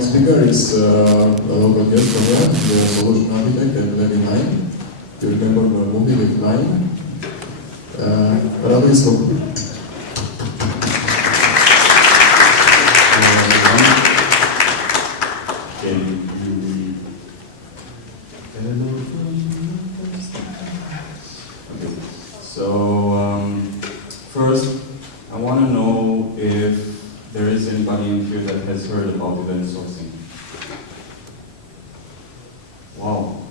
next speaker is a local guest from here, the solution architect at Level 9. You remember the movie with 9? Radu Iscu. First, I want to know if there is anybody in here that has heard about event sourcing. Wow,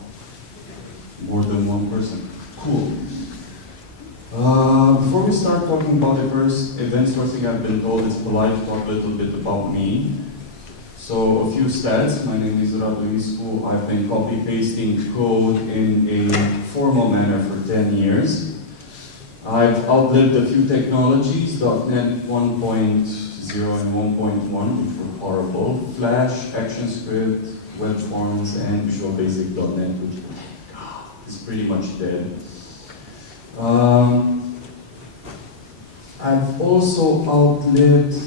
more than one person. Cool. Before we start talking about event sourcing, I've been told it's polite to talk a little bit about me. So a few stats. My name is Radu Iscu. I've been copy-pasting code in a formal manner for 10 years. I've outlived a few technologies, .NET 1.0 and 1.1, which were horrible, Flash, ActionScript, Web Forms, and Visual Basic .NET, which is pretty much dead. I've also outlived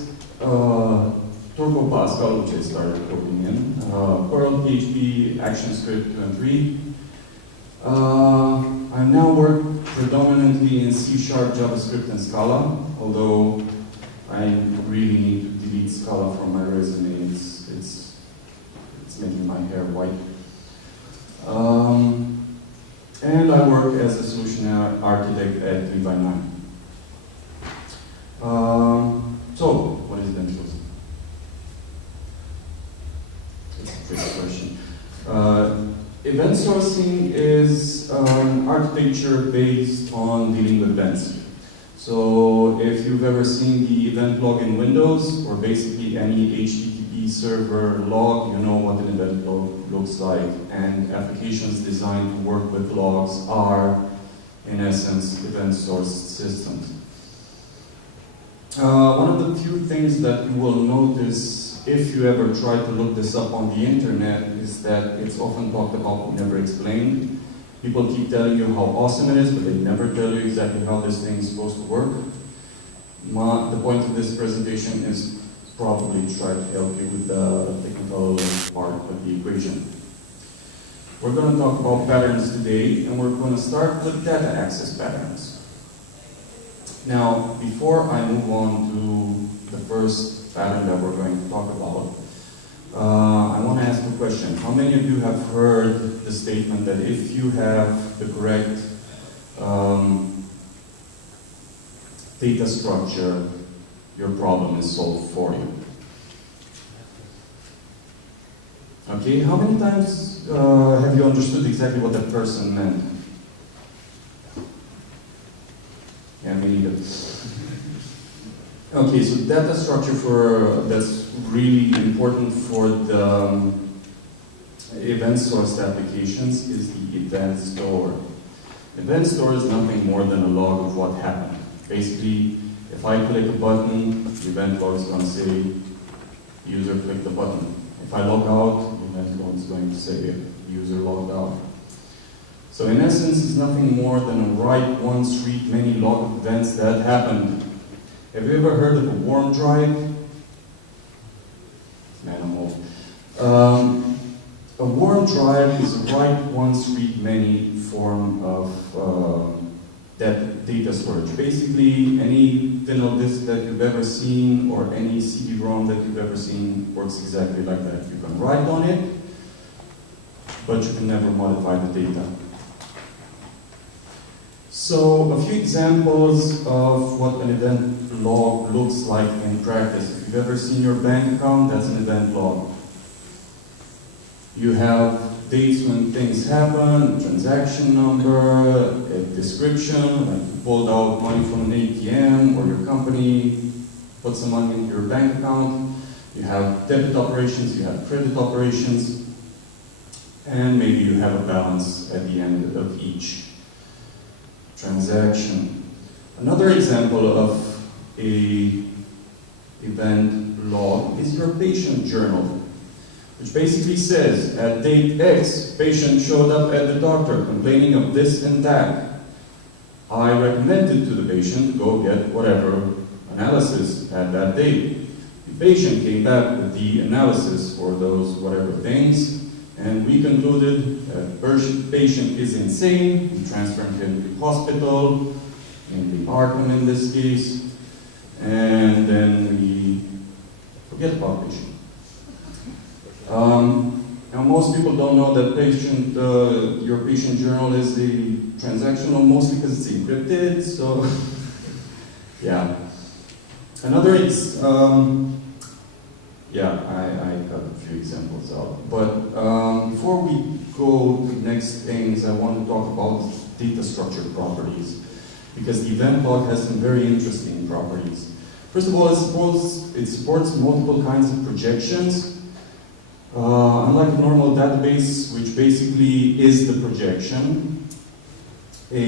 Turbo Pascal, which I started coding in, Perl, PHP, ActionScript 2 and 3. I now work predominantly in C#, JavaScript, and Scala, although I really need to delete Scala from my resume. It's making my hair white. And I work as a solution architect at Levi 9. So, what is event sourcing? It's a tricky question. Event sourcing is an architecture based on dealing with events. So if you've ever seen the event log in Windows, or basically any HTTP server log, you know what an event log looks like. And applications designed to work with logs are, in essence, event-sourced systems. One of the few things that you will notice if you ever try to look this up on the internet is that it's often talked about but never explained. People keep telling you how awesome it is, but they never tell you exactly how this thing is supposed to work. The point of this presentation is probably to try to help you with the technical part of the equation. We're going to talk about patterns today, and we're going to start with data access patterns. Now, before I move on to the first pattern that we're going to talk about, I want to ask a question. How many of you have heard the statement that if you have the correct data structure, your problem is solved for you? Okay, how many times have you understood exactly what that person meant? Yeah, me neither. Okay, so data structure that's really important for the event sourced applications is the event store. Event store is nothing more than a log of what happened. Basically, if I click a button, the event log is going to say user clicked the button. If I log out, the event log is going to say user logged out. So in essence, it's nothing more than a write once, read many log of events that happened. Have you ever heard of a warm drive? Man, I'm old. A warm drive is a write once, read many form of data storage. Basically, any vinyl disc that you've ever seen or any CD-ROM that you've ever seen works exactly like that. You can write on it, but you can never modify the data. So, a few examples of what an event log looks like in practice. If you've ever seen your bank account, that's an event log. You have dates when things happen, a transaction number, a description, like you pulled out money from an ATM, or your company put some money into your bank account. You have debit operations, you have credit operations, and maybe you have a balance at the end of each transaction. Another example of a event log is your patient journal, which basically says, at date X, patient showed up at the doctor complaining of this and that. I recommended to the patient to go get whatever analysis at that date. The patient came back with the analysis for those whatever things, and we concluded that patient is insane. We transferred him to hospital, in the Arkham in this case, and then we forget about patient. Now most people don't know that your patient journal is the transactional, mostly because it's encrypted, so yeah. Another I got a few examples out. But before we go to next things, I want to talk about data structure properties, because the event log has some very interesting properties. First of all, it supports multiple kinds of projections. Unlike a normal database, which basically is the projection, a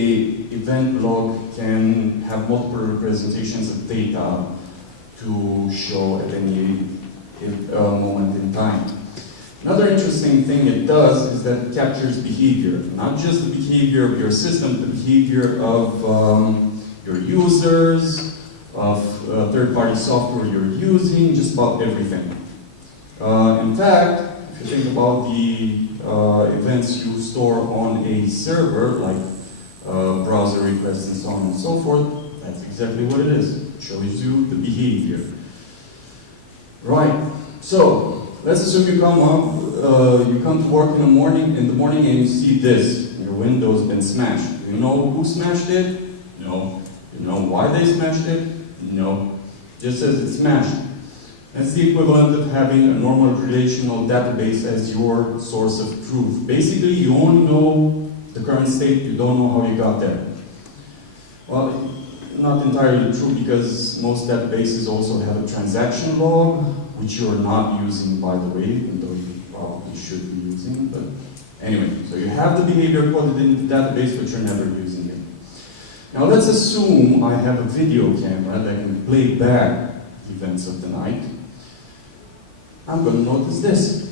event log can have multiple representations of data to show at any moment in time. Another interesting thing it does is that it captures behavior, not just the behavior of your system, the behavior of your users, of third-party software you're using, just about everything. In fact, if you think about the events you store on a server, like browser requests and so on and so forth, that's exactly what it is. It shows you the behavior. Right, so let's assume you come to work in the morning and you see this. Your window's been smashed. Do you know who smashed it? No. Do you know why they smashed it? No. Just says it's smashed. That's the equivalent of having a normal relational database as your source of truth. Basically, you only know the current state, you don't know how you got there. Well, not entirely true, because most databases also have a transaction log, which you're not using, by the way, even though you probably should be using. But anyway, so you have the behavior coded in the database, but you're never using it. Now let's assume I have a video camera that can play back events of the night. I'm going to notice this.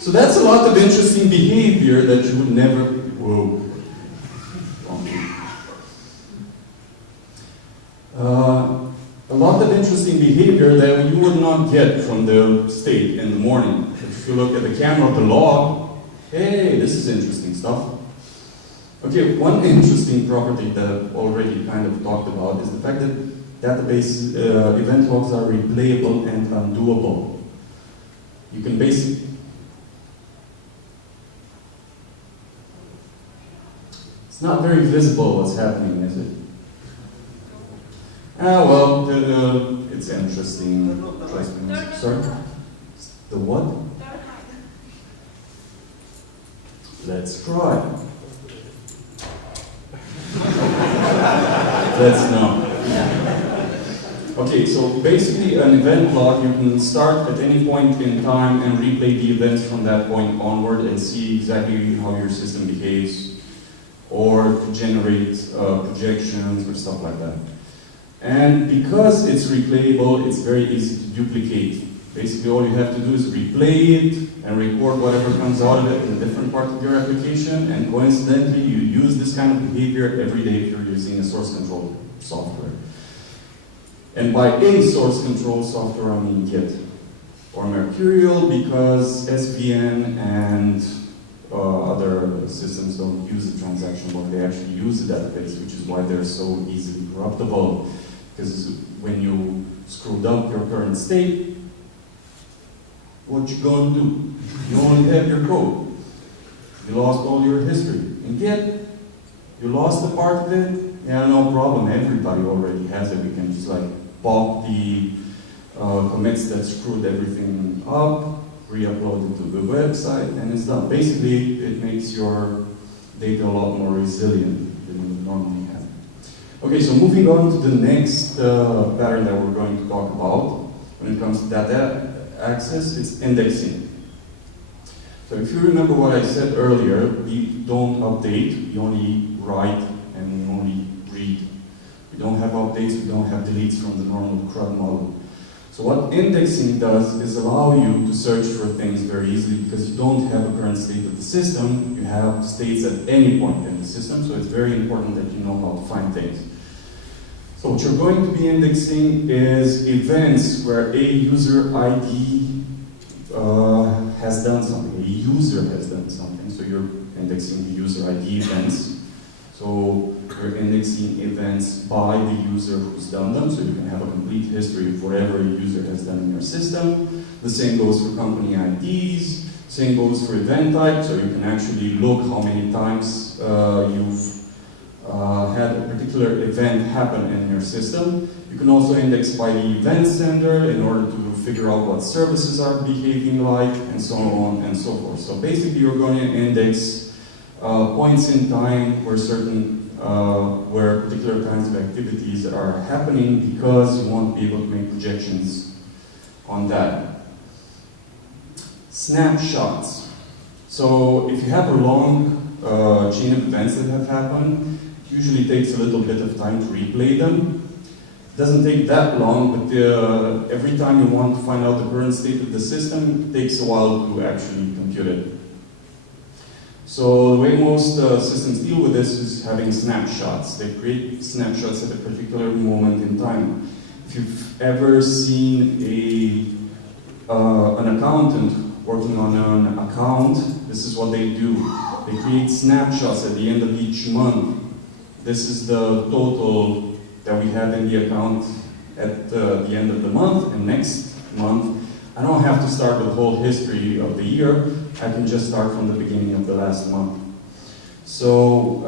So that's a lot of interesting behavior that you would never, a lot of interesting behavior that you would not get from the state in the morning. If you look at the camera of the log, hey, this is interesting stuff. Okay, one interesting property that I've already kind of talked about is the fact that database event logs are replayable and undoable. You can basically... It's not very visible what's happening, is it? Well, it's interesting. Sorry? The what? Let's try. Let's know. Okay, so basically an event log, you can start at any point in time and replay the events from that point onward and see exactly how your system behaves, or to generate projections or stuff like that. And because it's replayable, it's very easy to duplicate. Basically all you have to do is replay it and record whatever comes out of it in a different part of your application, and coincidentally you use this kind of behavior every day if you're using a source control software. And by a source control software I mean Git or Mercurial, because SVN and other systems don't use the transaction log, they actually use the database, which is why they're so easily corruptible. Because when you screwed up your current state, what you gonna do? You only have your code. You lost all your history. In Git, you lost a part of it, yeah, no problem, everybody already has it. We can just like pop the commits that screwed everything up, re-upload it to the website, and it's done. Basically, it makes your data a lot more resilient than you would normally have. Okay, so moving on to the next pattern that we're going to talk about when it comes to data access, it's indexing. So if you remember what I said earlier, we don't update, we only write and we only read. We don't have updates, we don't have deletes from the normal CRUD model. So what indexing does is allow you to search for things very easily because you don't have a current state of the system, you have states at any point in the system, so it's very important that you know how to find things. So what you're going to be indexing is events where a user ID has done something, a user has done something, so you're indexing the user ID events. So you're indexing events by the user who's done them, so you can have a complete history of whatever a user has done in your system. The same goes for company IDs, same goes for event type, so you can actually look how many times you've had a particular event happen in your system. You can also index by the event sender in order to figure out what services are behaving like, and so on and so forth. So basically you're going to index points in time where where particular kinds of activities are happening because you want to be able to make projections on that. Snapshots. So if you have a long chain of events that have happened, it usually takes a little bit of time to replay them. It doesn't take that long, but every time you want to find out the current state of the system, it takes a while to actually compute it. So the way most systems deal with this is having snapshots. They create snapshots at a particular moment in time. If you've ever seen an accountant working on an account, this is what they do. They create snapshots at the end of each month. This is the total that we have in the account at the end of the month, and next month I don't have to start with the whole history of the year. I can just start from the beginning of the last month. So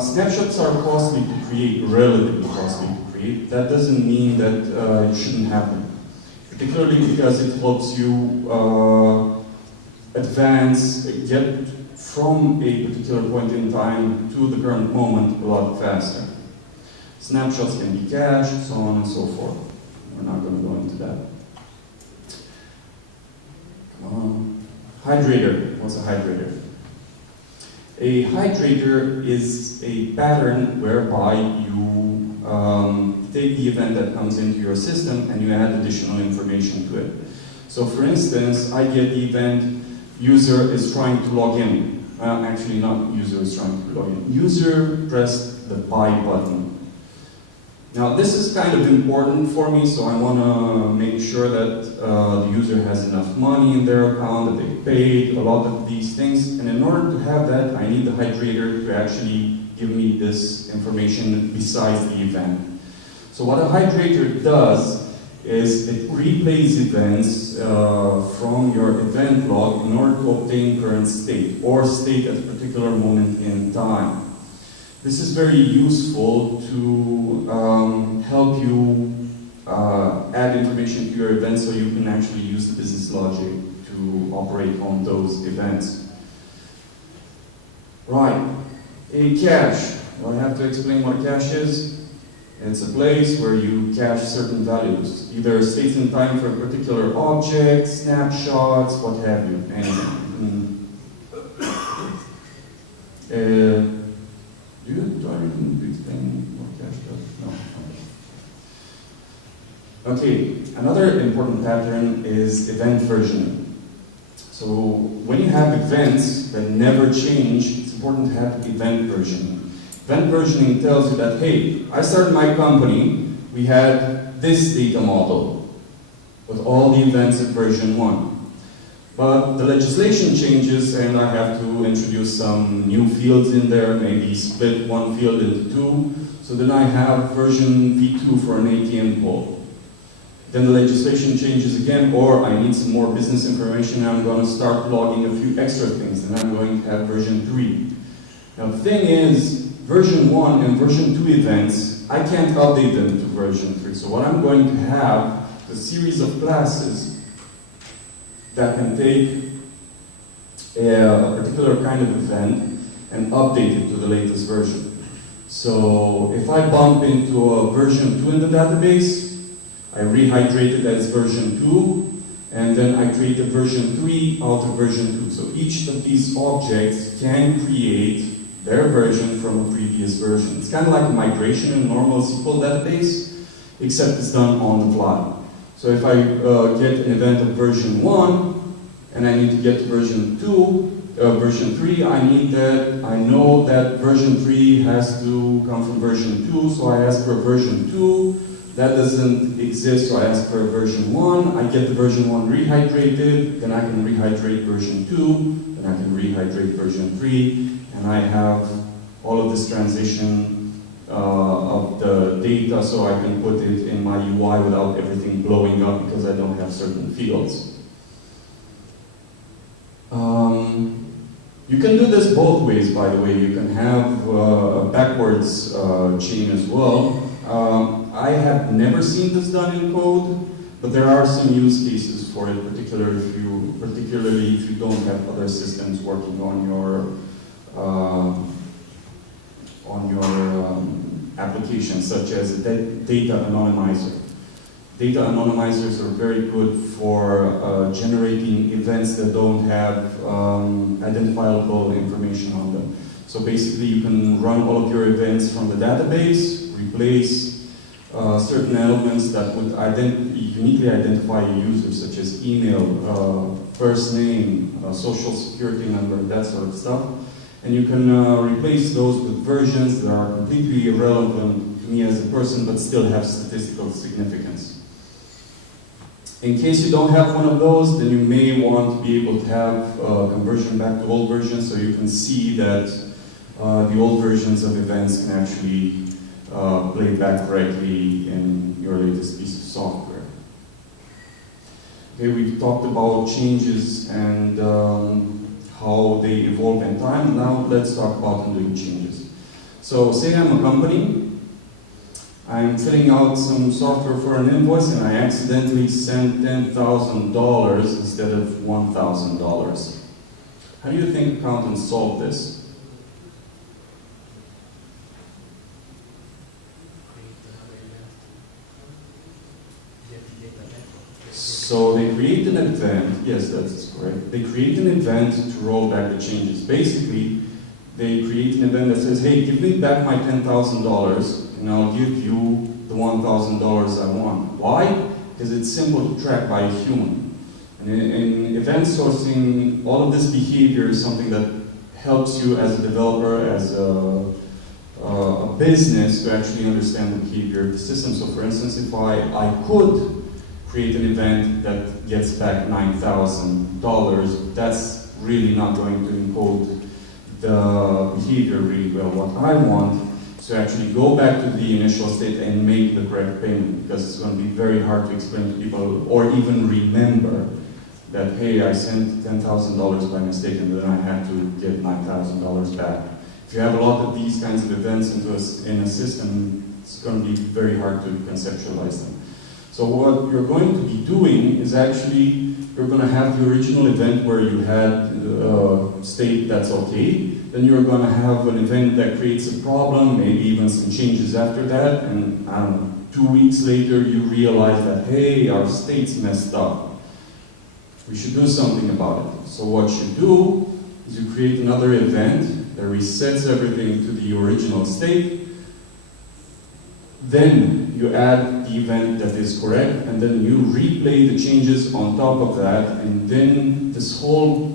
snapshots are costly to create, relatively costly to create. That doesn't mean that you shouldn't have them, particularly because it helps you get from a particular point in time to the current moment a lot faster. Snapshots can be cached, so on and so forth. We're not going to go into that. Hydrator. What's a hydrator? A hydrator is a pattern whereby you take the event that comes into your system and you add additional information to it. So for instance, I get the event user is trying to log in. Actually not user is trying to log in. User pressed the buy button. Now this is kind of important for me, so I want to make sure that the user has enough money in their account, that they paid a lot of these things, and in order to have that, I need the hydrator to actually give me this information besides the event. So what a hydrator does is it replays events from your event log in order to obtain current state, or state at a particular moment in time. This is very useful to help you add information to your events so you can actually use the business logic to operate on those events. Right, a cache. Do I have to explain what a cache is? It's a place where you cache certain values, either states in time for a particular object, snapshots, what have you, anything. Do I need to explain what cache does? No. Okay, another important pattern is event versioning. So when you have events that never change, it's important to have event versioning. Event versioning tells you that, hey, I started my company, we had this data model with all the events at version 1. But the legislation changes and I have to introduce some new fields in there, maybe split one field into 2. So then I have version v2 for an ATM poll. Then the legislation changes again, or I need some more business information and I'm going to start logging a few extra things, and I'm going to have version 3. Now the thing is, version 1 and version 2 events, I can't update them to version 3. So what I'm going to have is a series of classes that can take a particular kind of event and update it to the latest version. So if I bump into a version 2 in the database, I rehydrate it as version 2, and then I create a version 3 out of version 2. So each of these objects can create their version from a previous version. It's kind of like a migration in a normal SQL database, except it's done on the fly. So if I get an event of version 1, and I need to get to version 3, I know that version 3 has to come from version 2, so I ask for a version 2. That doesn't exist, so I ask for a version 1. I get the version 1 rehydrated, then I can rehydrate version 2, then I can rehydrate version 3, and I have all of this transition of the data so I can put it in my UI without everything blowing up because I don't have certain fields. You can do this both ways, by the way. You can have a backwards chain as well. I have never seen this done in code, but there are some use cases for it, particularly if you don't have other systems working on your application, such as data anonymizer. Data anonymizers are very good for generating events that don't have identifiable information on them. So basically you can run all of your events from the database, replace certain elements that would uniquely identify a user, such as email, first name, social security number, that sort of stuff. And you can replace those with versions that are completely irrelevant to me as a person, but still have statistical significance. In case you don't have one of those, then you may want to be able to have conversion back to old versions, so you can see that the old versions of events can actually play back correctly in your latest piece of software. Okay, we've talked about changes and how they evolve in time. Now let's talk about undoing changes. So say I'm a company, I'm filling out some software for an invoice and I accidentally sent $10,000 instead of $1,000. How do you think accountants solve this? So they create an event, yes, that's correct. They create an event to roll back the changes. Basically, they create an event that says, hey, give me back my $10,000 and I'll give you the $1,000 I want. Why? Because it's simple to track by a human. And in event sourcing, all of this behavior is something that helps you as a developer, as a business to actually understand the behavior of the system. So for instance, if I could create an event that gets back $9,000, that's really not going to encode the behavior really well. What I want is to actually go back to the initial state and make the correct payment, because it's going to be very hard to explain to people or even remember that, hey, I sent $10,000 by mistake and then I had to get $9,000 back. If you have a lot of these kinds of events in a system, it's going to be very hard to conceptualize them. So what you're going to be doing is actually, you're going to have the original event where you had a state that's okay, then you're going to have an event that creates a problem, maybe even some changes after that, and I don't know, 2 weeks later you realize that, hey, our state's messed up. We should do something about it. So what you do is you create another event that resets everything to the original state. Then you add the event that is correct, and then you replay the changes on top of that, and then this whole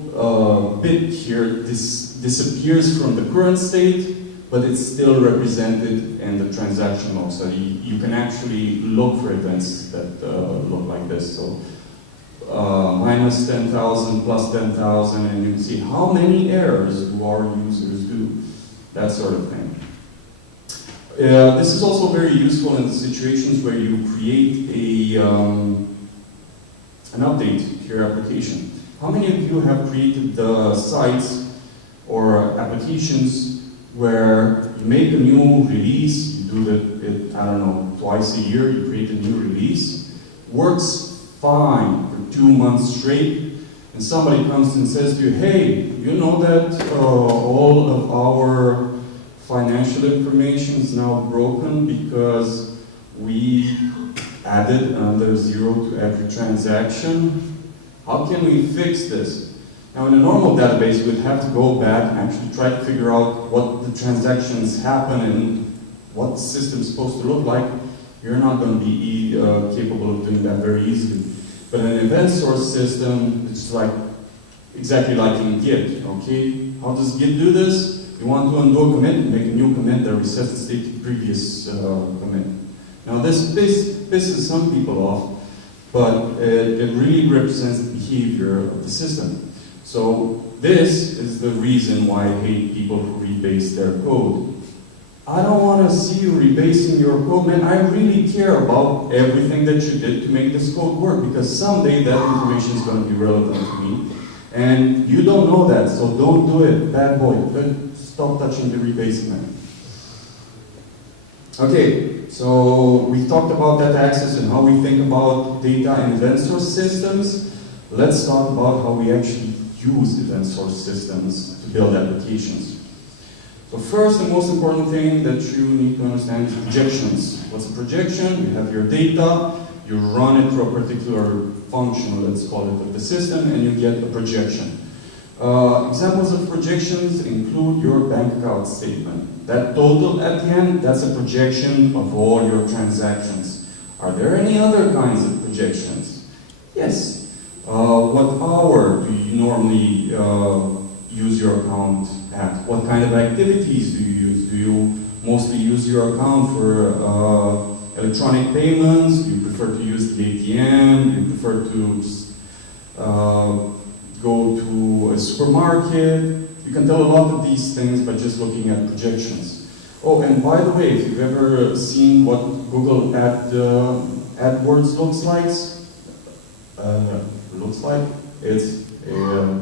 bit here disappears from the current state, but it's still represented in the transaction log. So you can actually look for events that look like this. So minus 10,000 plus 10,000, and you can see how many errors do our users do, that sort of thing. This is also very useful in situations where you create an update to your application. How many of you have created the sites or applications where you make a new release, you do it, I don't know, twice a year, you create a new release, works fine for 2 months straight, and somebody comes and says to you, hey, you know that all of our financial information is now broken because we added another zero to every transaction. How can we fix this? Now in a normal database, you would have to go back and actually try to figure out what the transactions happen and what the system is supposed to look like. You're not going to be capable of doing that very easily. But an event source system, it's like exactly like in Git, okay? How does Git do this? You want to undo a commit, make a new commit that resets the state to the previous commit. Now this pisses some people off, but it really represents the behavior of the system. So this is the reason why I hate people who rebase their code. I don't want to see you rebasing your code, man. I really care about everything that you did to make this code work, because someday that information is going to be relevant to me. And you don't know that, so don't do it, bad boy. Stop touching the rebasing, man. Okay, so we talked about data access and how we think about data and event source systems. Let's talk about how we actually use event source systems to build applications. So first, the most important thing that you need to understand is projections. What's a projection? You have your data, you run it through a particular function, let's call it, of the system, and you get a projection. Examples of projections include your bank account statement. That total at the end, that's a projection of all your transactions. Are there any other kinds of projections? Yes. What hour do you normally use your account at? What kind of activities do you use? Do you mostly use your account for electronic payments? Do you prefer to use the ATM? Do you prefer to go to a supermarket? You can tell a lot of these things by just looking at projections. Oh, and by the way, if you've ever seen what Google AdWords looks like, it's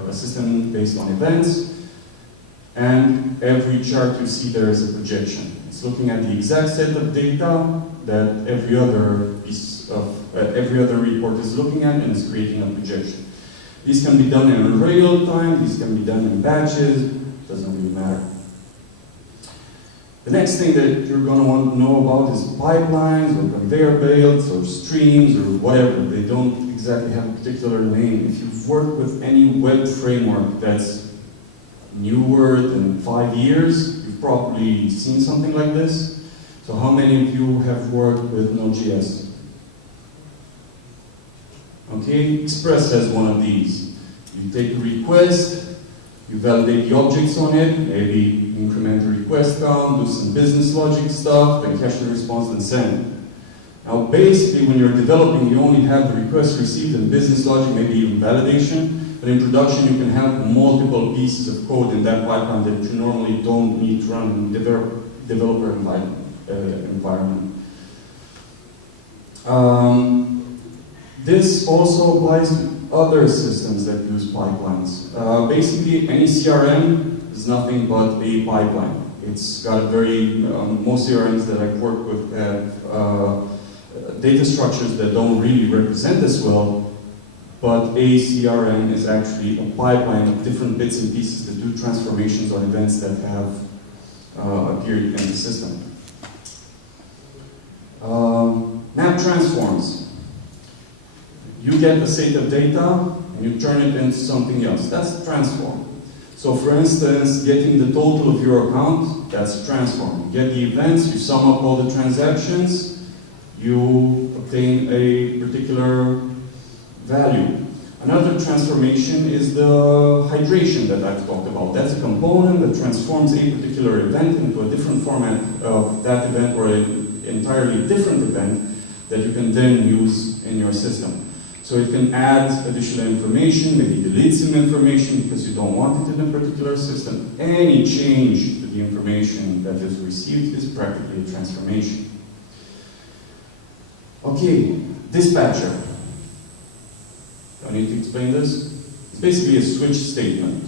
a system based on events, and every chart you see there is a projection. It's looking at the exact set of data that every other report is looking at, and it's creating a projection. These can be done in real time, these can be done in batches, doesn't really matter. The next thing that you're going to want to know about is pipelines or conveyor belts or streams or whatever. They don't exactly have a particular name. If you've worked with any web framework that's newer than 5 years, you've probably seen something like this. So how many of you have worked with Node.js? Okay, Express has one of these. You take a request, you validate the objects on it, maybe increment the request count, do some business logic stuff, then cache the response and send. Now basically when you're developing, you only have the request received and business logic, maybe even validation, but in production you can have multiple pieces of code in that pipeline that you normally don't need to run in developer environment. This also applies to other systems that use pipelines. Basically, any CRM is nothing but a pipeline. It's got a very, most CRMs that I've worked with have data structures that don't really represent this well, but a CRM is actually a pipeline of different bits and pieces that do transformations on events that have appeared in the system. Map transforms. You get a set of data and you turn it into something else. That's a transform. So for instance, getting the total of your account, that's a transform. You get the events, you sum up all the transactions, you obtain a particular value. Another transformation is the hydration that I've talked about. That's a component that transforms a particular event into a different format of that event or an entirely different event that you can then use in your system. So it can add additional information, maybe delete some information because you don't want it in a particular system. Any change to the information that is received is practically a transformation. Okay, dispatcher. Do I need to explain this? It's basically a switch statement.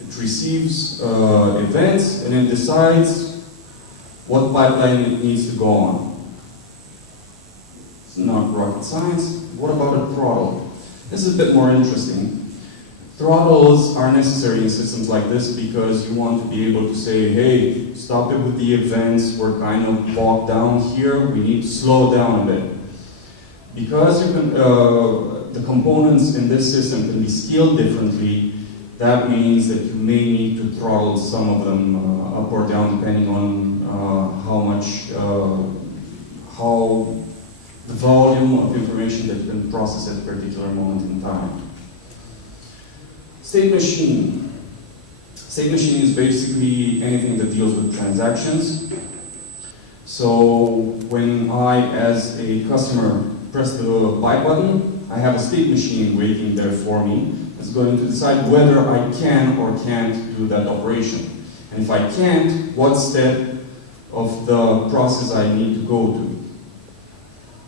It receives events and it decides what pipeline it needs to go on. It's not rocket science. What about a throttle? This is a bit more interesting. Throttles are necessary in systems like this because you want to be able to say, hey, stop it with the events, we're kind of bogged down here, we need to slow down a bit. Because you can, the components in this system can be scaled differently, that means that you may need to throttle some of them up or down depending on how the volume of information that's been processed at a particular moment in time. State machine. State machine is basically anything that deals with transactions. So when I, as a customer, press the buy button, I have a state machine waiting there for me. It's going to decide whether I can or can't do that operation. And if I can't, what step of the process I need to go to.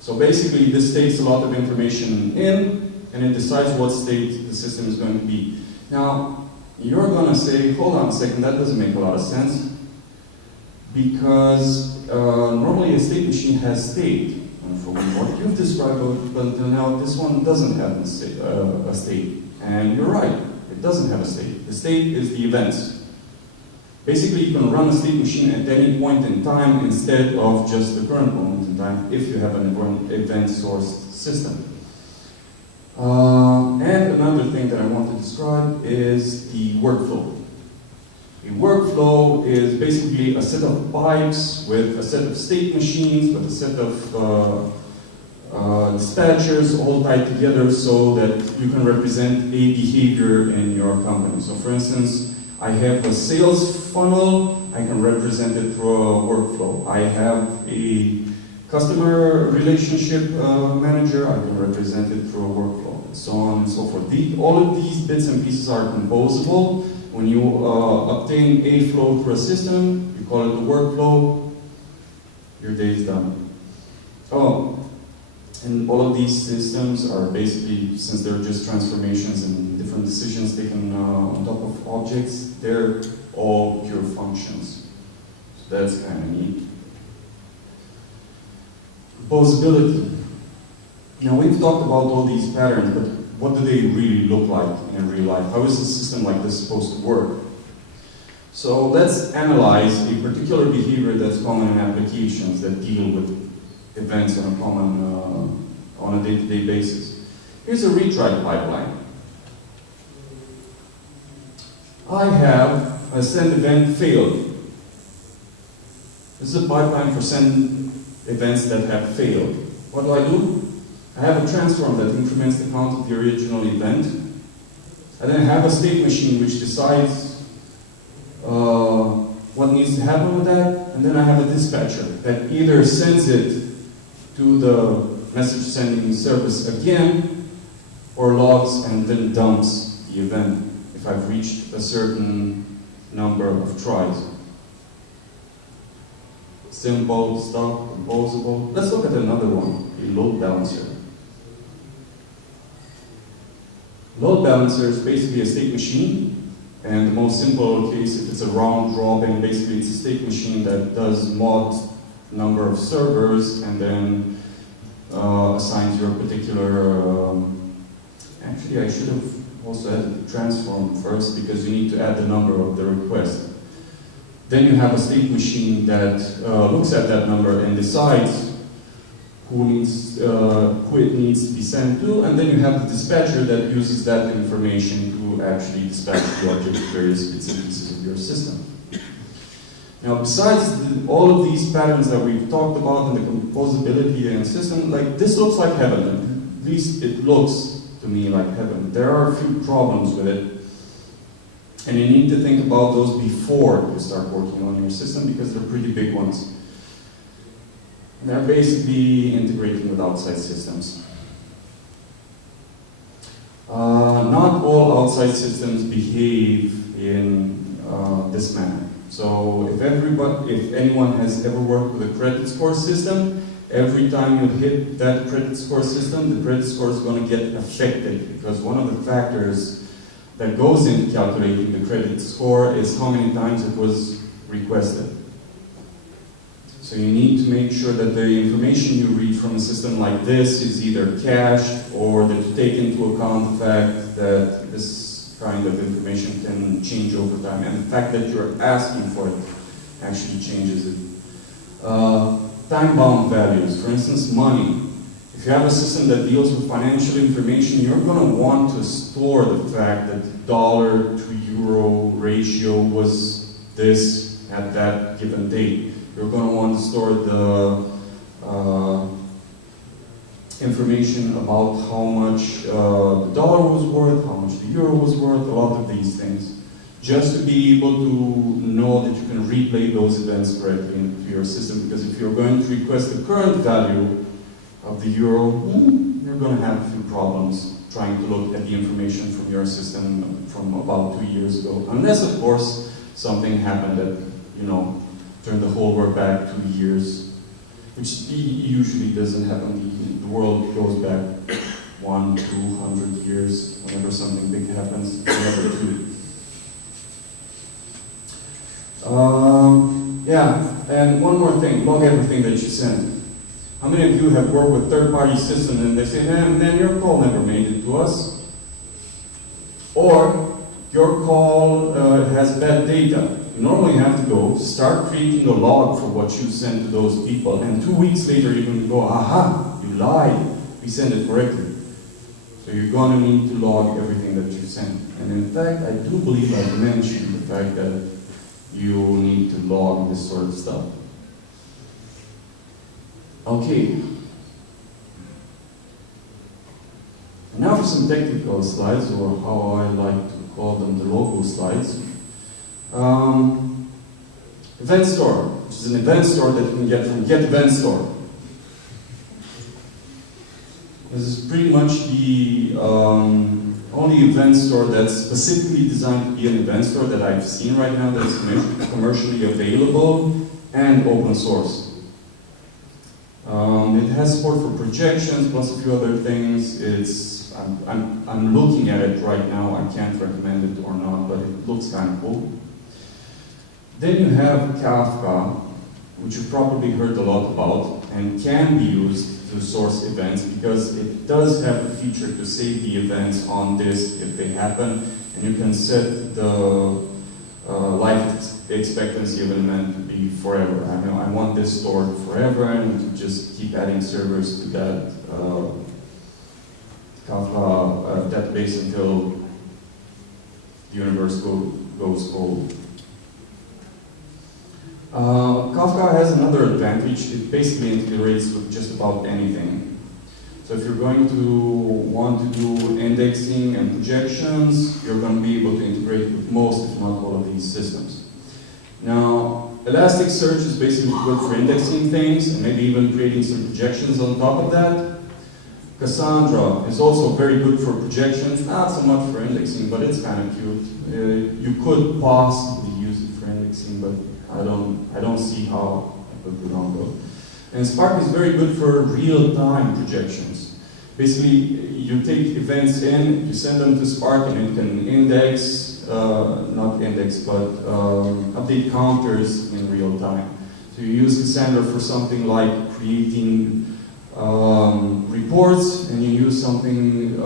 So basically, this takes a lot of information in, and it decides what state the system is going to be. Now, you're going to say, hold on a second, that doesn't make a lot of sense, because normally a state machine has state. And from what you've described until now, this one doesn't have a state. And you're right, it doesn't have a state. The state is the events. Basically, you can run a state machine at any point in time instead of just the current moment in time if you have an event-sourced system. And another thing that I want to describe is the workflow. A workflow is basically a set of pipes with a set of state machines, with a set of dispatchers all tied together so that you can represent a behavior in your company. So for instance, I have a sales funnel, I can represent it through a workflow. I have a customer relationship manager, I can represent it through a workflow, and so on and so forth. All of these bits and pieces are composable. When you obtain a flow through a system, you call it the workflow, your day is done. Oh, and all of these systems are basically, since they're just transformations and different decisions taken on top of objects, they're all pure functions. So that's kind of neat. Composability. Now we've talked about all these patterns, but what do they really look like in real life? How is a system like this supposed to work? So let's analyze a particular behavior that's common in applications that deal with events on a common, on a day-to-day basis. Here's a retry pipeline. I have a send event failed. This is a pipeline for send events that have failed. What do? I have a transform that increments the count of the original event. I then have a state machine which decides what needs to happen with that, and then I have a dispatcher that either sends it to the message sending service again, or logs and then dumps the event if I've reached a certain number of tries. Simple stuff, composable. Let's look at another one, a load balancer. Load balancer is basically a state machine, and the most simple case, if it's a round robin, basically it's a state machine that does mod number of servers and then assigns your particular, actually I should have also added the transform first because you need to add the number of the request. Then you have a state machine that looks at that number and decides who it needs to be sent to, and then you have the dispatcher that uses that information to actually dispatch the object to various bits and pieces of your system. Now, besides all of these patterns that we've talked about and the composability and system, like this looks like heaven. At least it looks to me like heaven. There are a few problems with it, and you need to think about those before you start working on your system because they're pretty big ones. And they're basically integrating with outside systems. Not all outside systems behave in this manner. So if anyone has ever worked with a credit score system, every time you hit that credit score system, the credit score is going to get affected because one of the factors that goes into calculating the credit score is how many times it was requested. So you need to make sure that the information you read from a system like this is either cached or that you take into account the fact that this kind of information can change over time, and the fact that you're asking for it actually changes it. Time-bound values, for instance, money. If you have a system that deals with financial information, you're going to want to store the fact that the dollar to euro ratio was this at that given date. You're going to want to store the information about how much the dollar was worth, how much the euro was worth, a lot of these things, just to be able to know that you can replay those events correctly into your system, because if you're going to request the current value of the euro, you're going to have a few problems trying to look at the information from your system from about 2 years ago, unless of course something happened that, turned the whole world back 2 years, which usually doesn't happen. The world goes back 100, 200 years whenever something big happens. Never two. Yeah, and one more thing, log everything that you send. How many of you have worked with third-party systems and they say, man, your call never made it to us? Or your call has bad data. You normally have to go, start creating a log for what you send to those people, and 2 weeks later you're going to go, aha, you lied, we sent it correctly. So you're going to need to log everything that you send. And in fact, I do believe I mentioned the fact that you need to log this sort of stuff. Okay. And now for some technical slides, or how I like to call them, the logo slides. Event store, which is an event store that you can get from Get Event Store. This is pretty much the only event store that's specifically designed to be an event store that I've seen right now that's commercially available and open source. It has support for projections plus a few other things. I'm looking at it right now. I can't recommend it or not, but it looks kind of cool. Then you have Kafka, which you've probably heard a lot about and can be used to source events because it does have a feature to save the events on disk if they happen, and you can set the life expectancy of an event to be forever. I want this stored forever, and to just keep adding servers to that Kafka database until the universe goes cold. Kafka has another advantage. It basically integrates with just about anything. So if you're going to want to do indexing and projections, you're going to be able to integrate with most, if not all, of these systems. Now, Elasticsearch is basically good for indexing things and maybe even creating some projections on top of that. Cassandra is also very good for projections, not so much for indexing, but it's kind of cute. You could possibly use it for indexing, but I don't see how I could do wrong though. And Spark is very good for real-time projections. Basically, you take events in, you send them to Spark, and it can index, not index, but update counters in real time. So you use Cassandra for something like creating reports, and you use something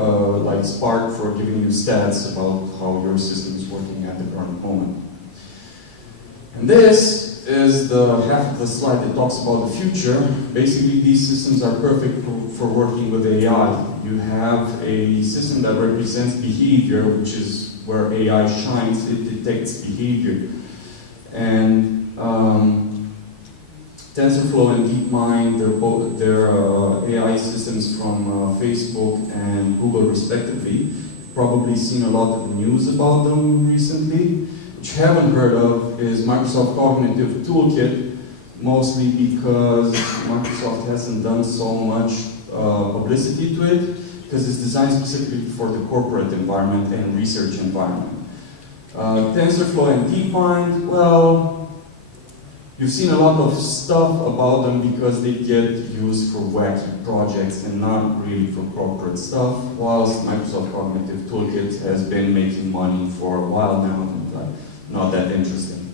like Spark for giving you stats about how your system is working at the current moment. And this is the half of the slide that talks about the future. Basically, these systems are perfect for working with AI. You have a system that represents behavior, which is where AI shines. It detects behavior. And TensorFlow and DeepMind, they're AI systems from Facebook and Google, respectively. You've probably seen a lot of news about them recently. What you haven't heard of is Microsoft Cognitive Toolkit, mostly because Microsoft hasn't done so much publicity to it, because it's designed specifically for the corporate environment and research environment. TensorFlow and DeepMind, well, you've seen a lot of stuff about them because they get used for wacky projects and not really for corporate stuff, whilst Microsoft Cognitive Toolkit has been making money for a while now. Not that interesting.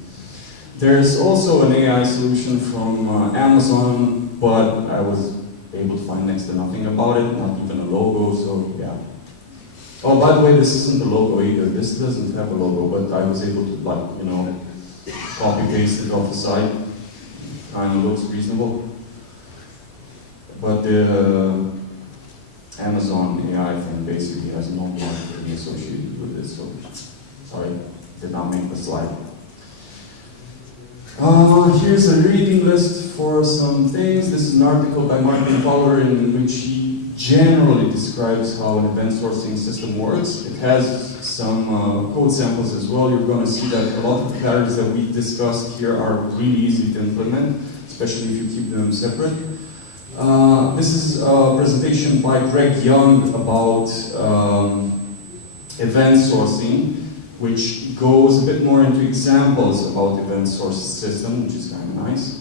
There's also an AI solution from Amazon, but I was able to find next to nothing about it, not even a logo, so yeah. Oh, by the way, this isn't a logo either. This doesn't have a logo, but I was able to, copy-paste it off the site. Kind of looks reasonable. But the Amazon AI thing basically has no marketing associated with it, so sorry. Did not make the slide. Here's a reading list for some things. This is an article by Martin Fowler in which he generally describes how an event sourcing system works. It has some code samples as well. You're going to see that a lot of the patterns that we discussed here are really easy to implement, especially if you keep them separate. This is a presentation by Greg Young about event sourcing, which goes a bit more into examples about event source system, which is kind of nice.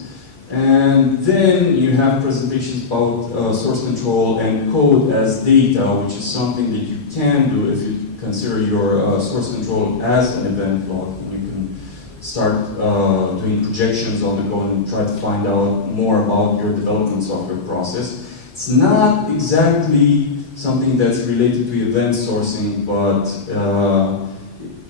And then you have presentations about source control and code as data, which is something that you can do if you consider your source control as an event log. You can start doing projections on the go and try to find out more about your development software process. It's not exactly something that's related to event sourcing, but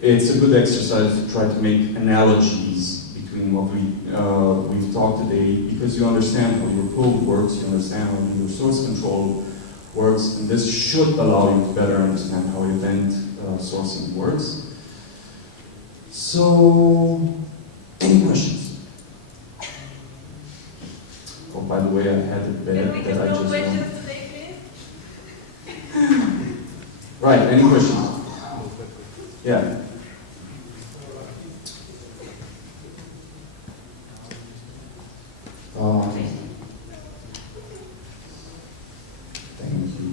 it's a good exercise to try to make analogies between what we've talked today, because you understand how your code works, you understand how your source control works, and this should allow you to better understand how event sourcing works. So, any questions? Oh, by the way, I had a bed that I just won. Right, any questions? Yeah. Thank you.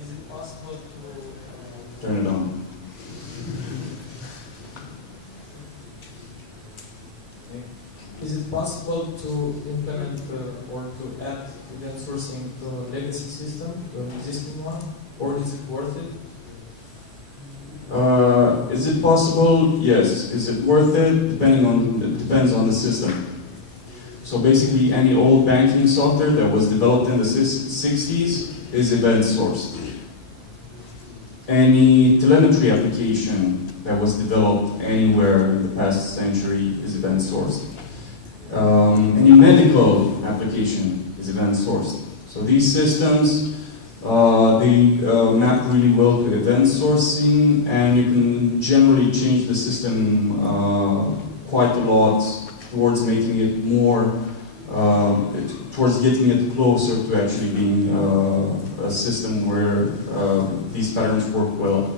Is it possible to Turn it on. Is it possible to implement or to add event sourcing to a legacy system, to an existing one, or is it worth it? Is it possible? Yes. Is it worth it? It depends on the system. So basically, any old banking software that was developed in the 60s is event sourced. Any telemetry application that was developed anywhere in the past century is event sourced. Any medical application is event sourced. So these systems, they map really well to event sourcing, and you can generally change the system quite a lot towards making it more, towards getting it closer to actually being a system where these patterns work well.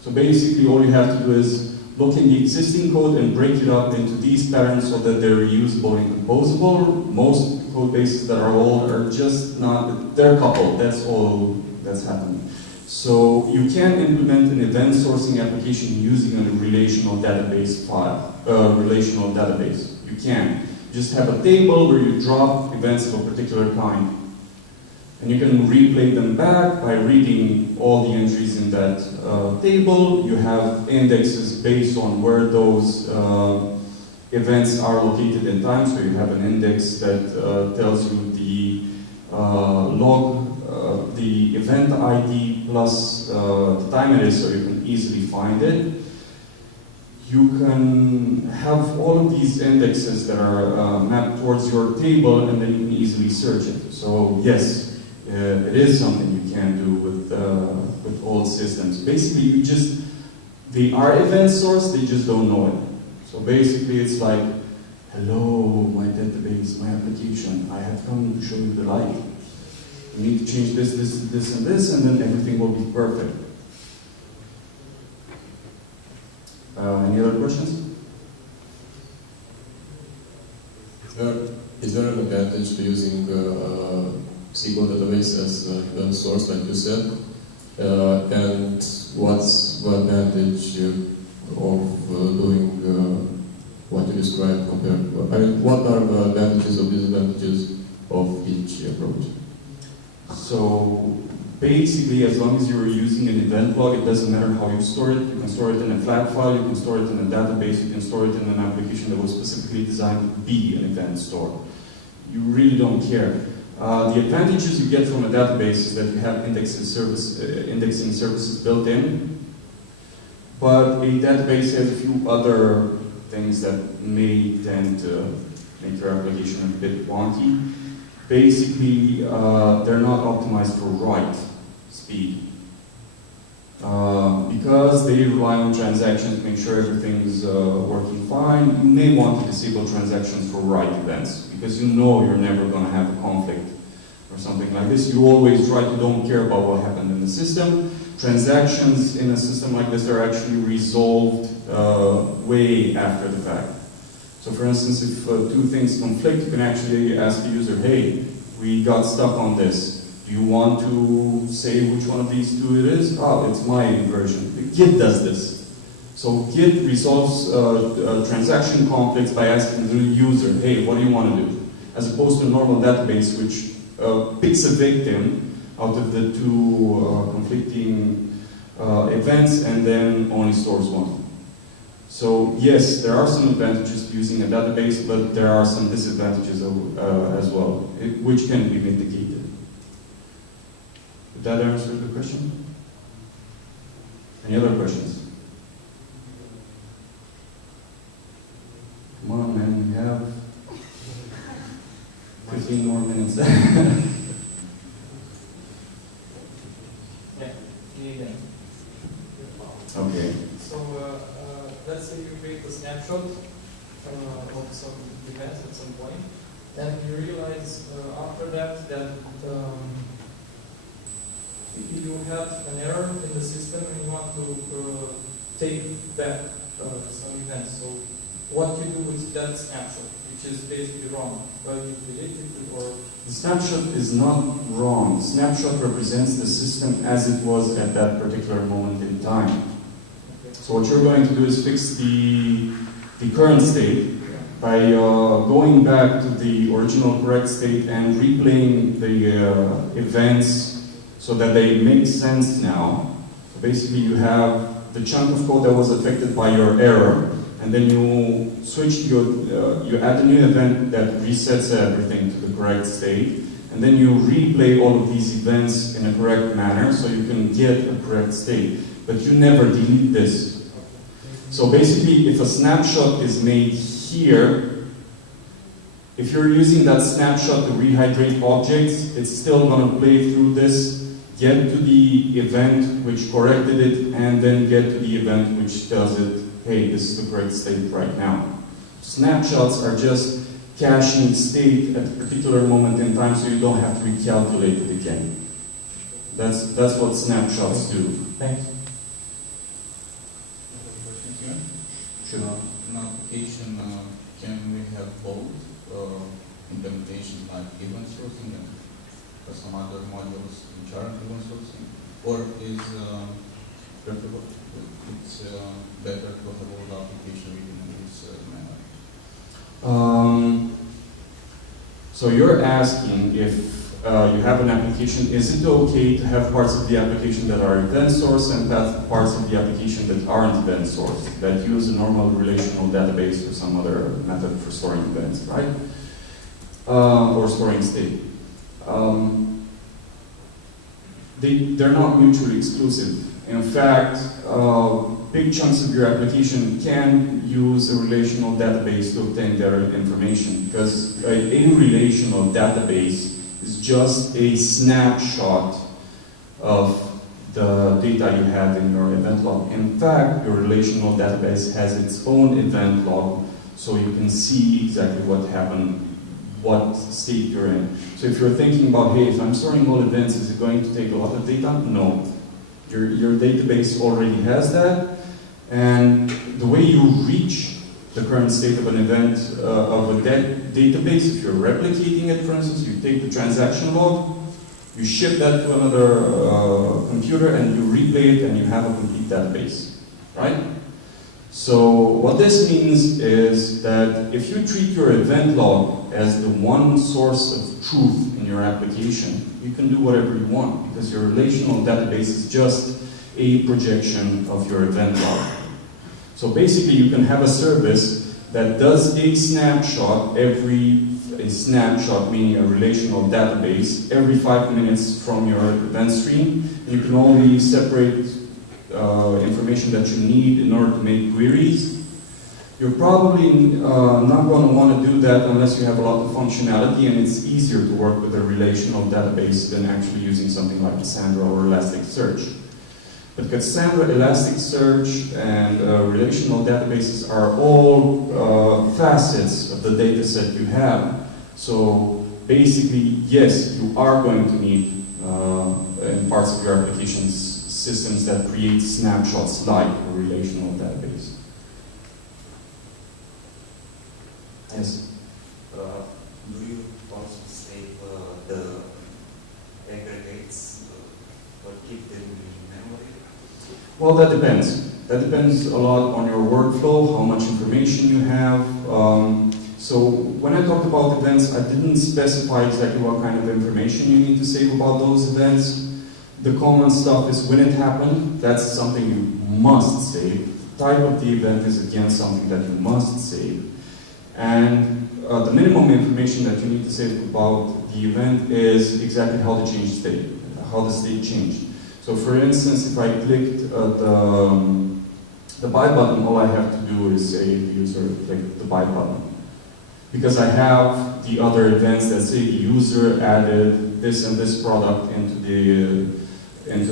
So basically all you have to do is look in the existing code and break it up into these patterns so that they're reusable and composable. Most code bases that are old are just not, they're coupled, that's all that's happening. So you can implement an event sourcing application using a relational database file, relational database. You can. Just have a table where you drop events of a particular kind. And you can replay them back by reading all the entries in that table. You have indexes based on where those events are located in time. So you have an index that tells you the log, the event ID plus the time it is, so you can easily find it. You can have all of these indexes that are mapped towards your table, and then you can easily search it. So yes, it is something you can do with old systems. Basically, they are event sourced, they just don't know it. So basically, it's like, hello, my database, my application, I have come to show you the light. You need to change this, this, and this, and then everything will be perfect. Any other questions? Is there an advantage to using SQL database as event source, like you said? And what's the advantage of doing what you described compared to, I mean, what are the advantages or disadvantages of each approach? So basically, as long as you're using an event log, it doesn't matter how you store it. You can store it in a flat file, you can store it in a database, you can store it in an application that was specifically designed to be an event store. You really don't care. The advantages you get from a database is that you have indexing services built in, but a database has a few other things that may tend to make your application a bit wonky. Basically, they're not optimized for write speed. Because they rely on transactions to make sure everything's working fine, you may want to disable transactions for write events, because you know you're never going to have a conflict or something like this. You always try to don't care about what happened in the system. Transactions in a system like this are actually resolved way after the fact. So for instance, if two things conflict, you can actually ask the user, hey, we got stuck on this. Do you want to say which one of these two it is? Oh, it's my version. Git does this. So Git resolves transaction conflicts by asking the user, hey, what do you want to do? As opposed to a normal database which picks a victim out of the two conflicting events and then only stores one. So yes, there are some advantages to using a database, but there are some disadvantages as well, which can be mitigated. Did that answer the question? Any other questions? Come on, man, we have 15 more minutes. Okay. So let's say you create a snapshot of some events at some point, and you realize after that you have an error in the system and you want to take back some events. So what you do with that snapshot, which is basically wrong, whether you delete it or... The snapshot is not wrong. The snapshot represents the system as it was at that particular moment in time. Okay. So what you're going to do is fix the current state by going back to the original correct state and replaying the events so that they make sense now. So basically you have the chunk of code that was affected by your error, and then you switch you add a new event that resets everything to the correct state, and then you replay all of these events in a correct manner so you can get a correct state. But you never delete this. So basically, if a snapshot is made here, if you're using that snapshot to rehydrate objects, it's still going to play through this, get to the event which corrected it, and then get to the event which tells it, hey, this is the correct state right now. Snapshots are just caching state at a particular moment in time so you don't have to recalculate it again. That's what snapshots do. Thanks. Sure. In application, can we have both implementations like event sourcing and some other modules which are event sourcing? Or is preferable? It's better to have all the application written in this manner? So you're asking if you have an application, is it okay to have parts of the application that are event sourced and parts of the application that aren't event sourced, that use a normal relational database or some other method for storing events, right? Or storing state. They're not mutually exclusive. In fact, big chunks of your application can use a relational database to obtain their information, because a relational database is just a snapshot of the data you have in your event log. In fact, your relational database has its own event log, so you can see exactly what happened, what state you're in. So if you're thinking about, hey, if I'm storing all events, is it going to take a lot of data? No. Your database already has that, and the way you reach the current state of an event of a database, if you're replicating it, for instance, you take the transaction log, you ship that to another computer, and you replay it, and you have a complete database, right? So what this means is that if you treat your event log as the one source of truth in your application, you can do whatever you want, because your relational database is just a projection of your event log. So basically you can have a service that does a snapshot meaning a relational database, every 5 minutes from your event stream. You can only separate information that you need in order to make queries. You're probably not going to want to do that unless you have a lot of functionality, and it's easier to work with a relational database than actually using something like Cassandra or Elasticsearch. But Cassandra, Elasticsearch, and relational databases are all facets of the data set you have. So basically, yes, you are going to need in parts of your applications systems that create snapshots like a relational database. Yes? Do you also save the aggregates or keep them in memory? Well, that depends. That depends a lot on your workflow, how much information you have. So when I talked about events, I didn't specify exactly what kind of information you need to save about those events. The common stuff is when it happened, that's something you must save. The type of the event is again something that you must save. And the minimum information that you need to save about the event is exactly how the change state, how the state changed. So for instance, if I clicked the buy button, all I have to do is say the user clicked the buy button. Because I have the other events that say the user added this and this product into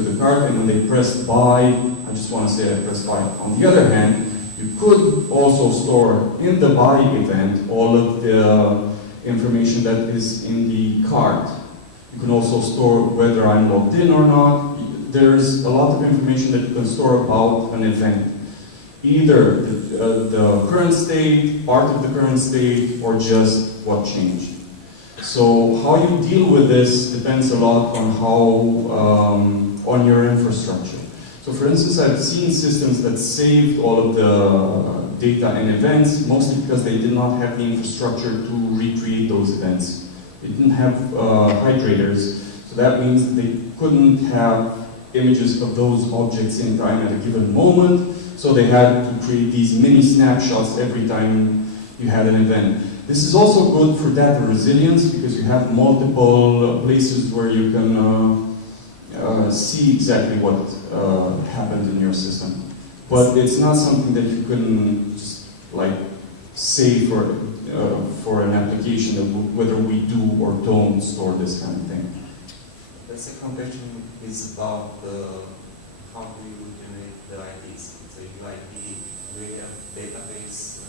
the cart, and when they pressed buy, I just want to say I pressed buy. On the other hand, you could also store in the buy event all of the information that is in the cart. You can also store whether I'm logged in or not. There's a lot of information that you can store about an event. Either the current state, part of the current state, or just what changed. So how you deal with this depends a lot on how, on your infrastructure. So for instance, I've seen systems that saved all of the data and events, mostly because they did not have the infrastructure to recreate those events. They didn't have hydrators, so that means that they couldn't have images of those objects in time at a given moment, so they had to create these mini snapshots every time you had an event. This is also good for data resilience because you have multiple places where you can see exactly what happened in your system. But it's not something that you can just like say for an application that whether we do or don't store this kind of thing. The second question is about how do you generate the IDs? It's a UID. Do you have database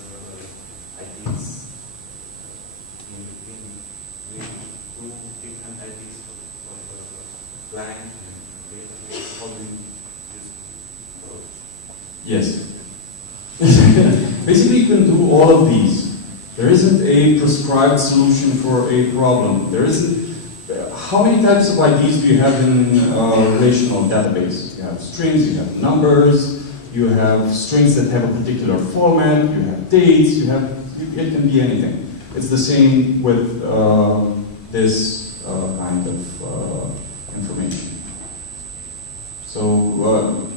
IDs in between? Do you do different IDs for the client and database? How do you use those? Yes. Basically, you can do all of these. There isn't a prescribed solution for a problem. There isn't. How many types of IDs do you have in a relational database? You have strings, you have numbers, you have strings that have a particular format, you have dates, it can be anything. It's the same with this kind of information. So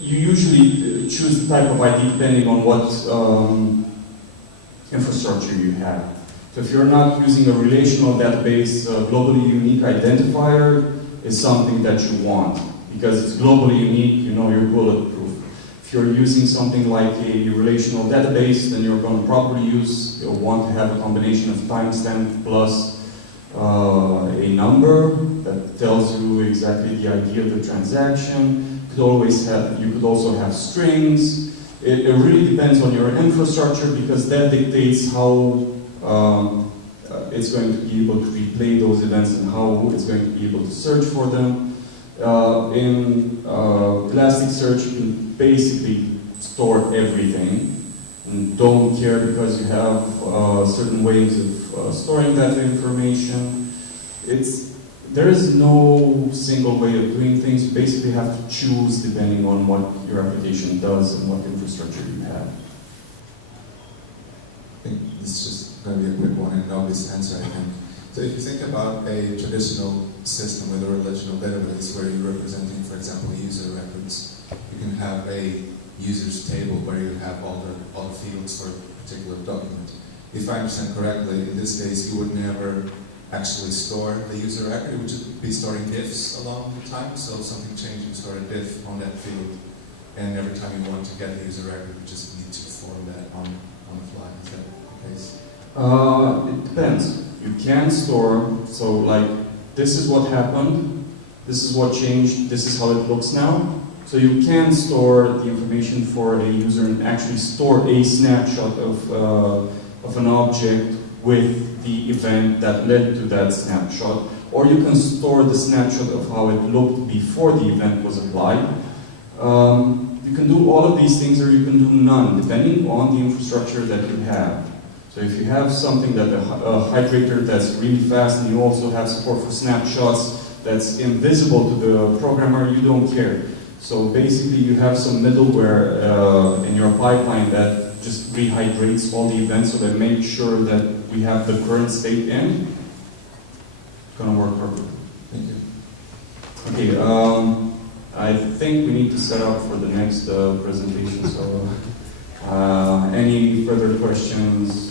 you usually choose the type of ID depending on what infrastructure you have. So if you're not using a relational database, a globally unique identifier is something that you want. Because it's globally unique, you know you're bulletproof. If you're using something like a relational database, then you're going to probably want to have a combination of timestamp plus a number that tells you exactly the ID of the transaction. You could also have strings. It really depends on your infrastructure because that dictates how it's going to be able to replay those events and how it's going to be able to search for them. In Elasticsearch, you can basically store everything and don't care because you have certain ways of storing that information. There is no single way of doing things. You basically have to choose depending on what your application does and what infrastructure you have. I think this is just going to be a quick one and an obvious answer, I think. So if you think about a traditional system with a relational database where you're representing, for example, user records, you can have a users table where you have all the fields for a particular document. If I understand correctly, in this case, you would never actually store the user record. You would just be storing diffs along the time. So something changed, you store a diff on that field, and every time you want to get the user record, you just need to form that on the fly. Is that the case? It depends. You can store, so like, this is what happened, This is what changed. This is how it looks now. So you can store the information for a user and actually store a snapshot of an object with the event that led to that snapshot. Or you can store the snapshot of how it looked before the event was applied. You can do all of these things, or you can do none, depending on the infrastructure that you have. So if you have something that a hydrator that's really fast, and you also have support for snapshots that's invisible to the programmer, you don't care. So basically you have some middleware in your pipeline that just rehydrates all the events so that makes sure that we have the current state in. It's gonna work perfectly. Thank you. Okay, I think we need to set up for the next presentation, so any further questions?